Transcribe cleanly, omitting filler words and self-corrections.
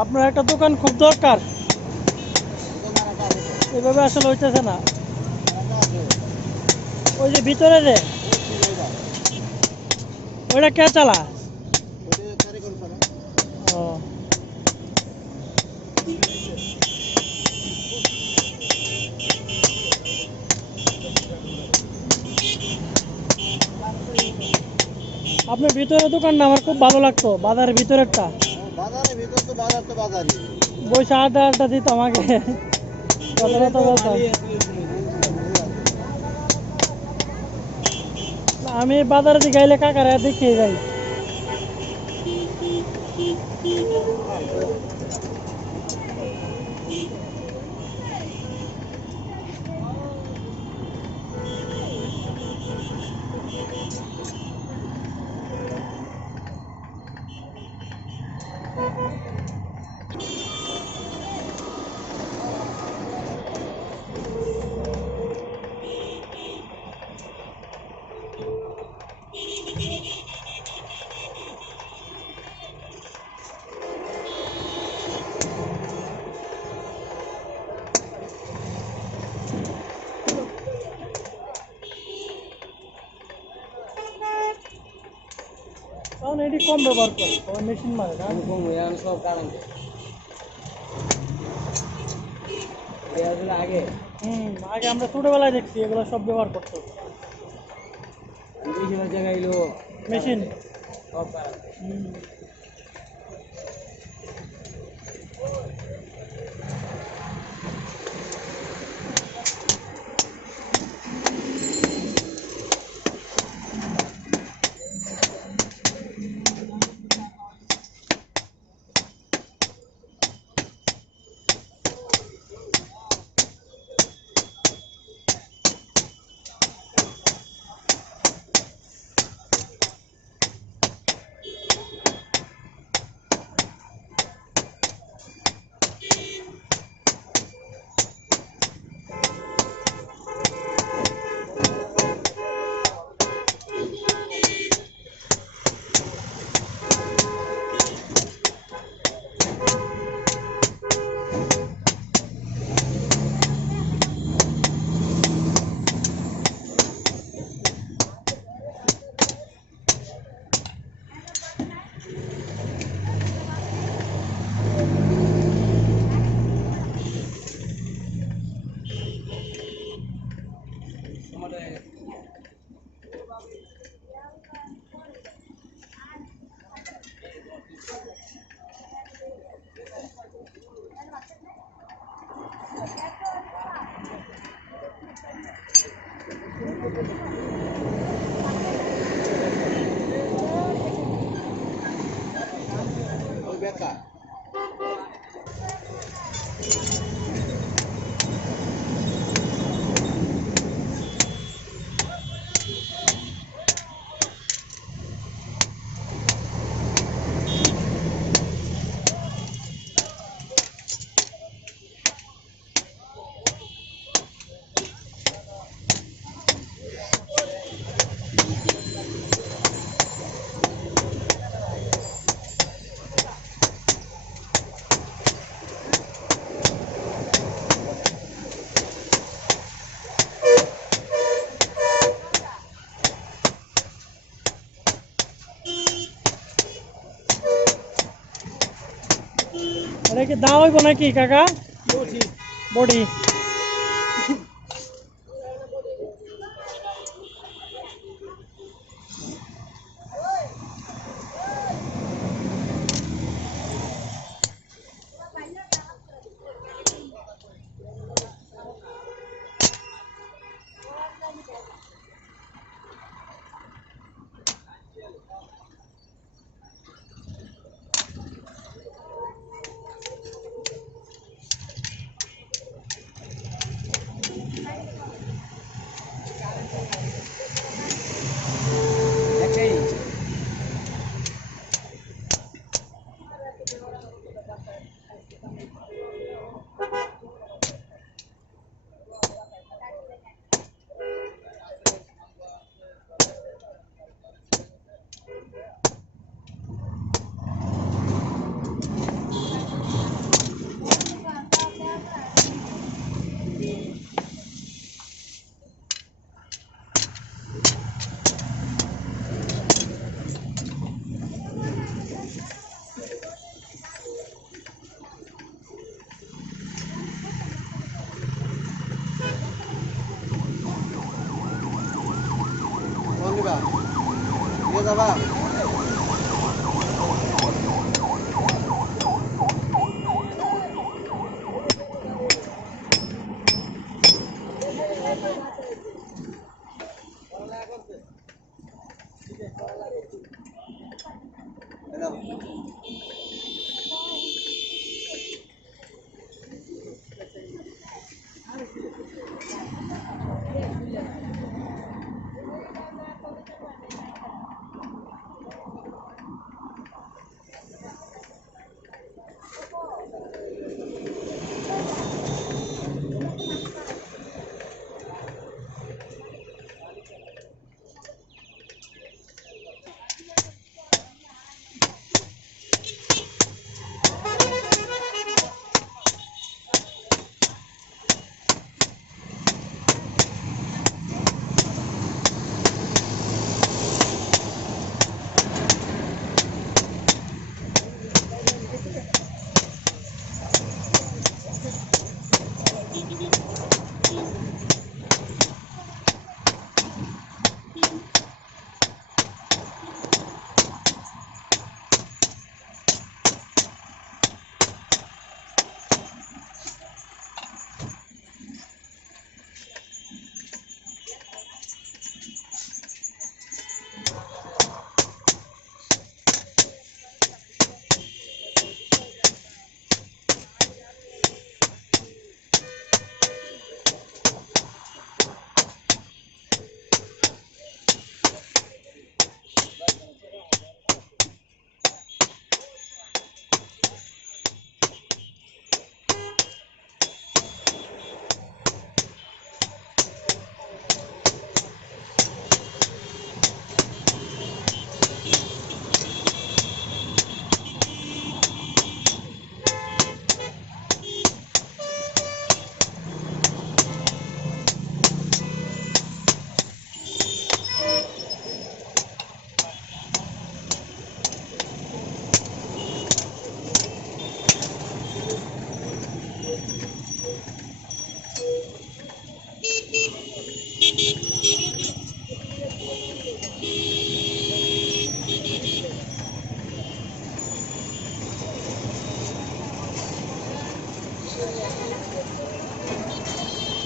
আপনার একটা দোকান খুব দরকার, এভাবে আসলে হইতেছে না। ওই যে ভিতরে যে ওইটা কে চালা? ও আপনার ভিতরের দোকানটা আমার খুব ভালো লাগতো, বাজারের ভিতরেরটা। বাজারের ভিতর তো বাজার তো বাজারই। বসে আড্ডা আড্ডা দিতাম আগে, কথা কথা বলতাম। আমি বাজারে দিকে গাইলে কাকারা দেখিয়ে যাই। কারণ এটি কম ব্যবহার করে, সবাই মেশিন মারে না। সব কারণ আগে আগে আমরা ছোটবেলায় দেখছি এগুলো সব ব্যবহার করতো বেশিরভাগ জায়গায় এলো মেশিন। সব কারণ। বেকার এটা কি দাওয়া হইব নাকি কাকা? বডি যাবা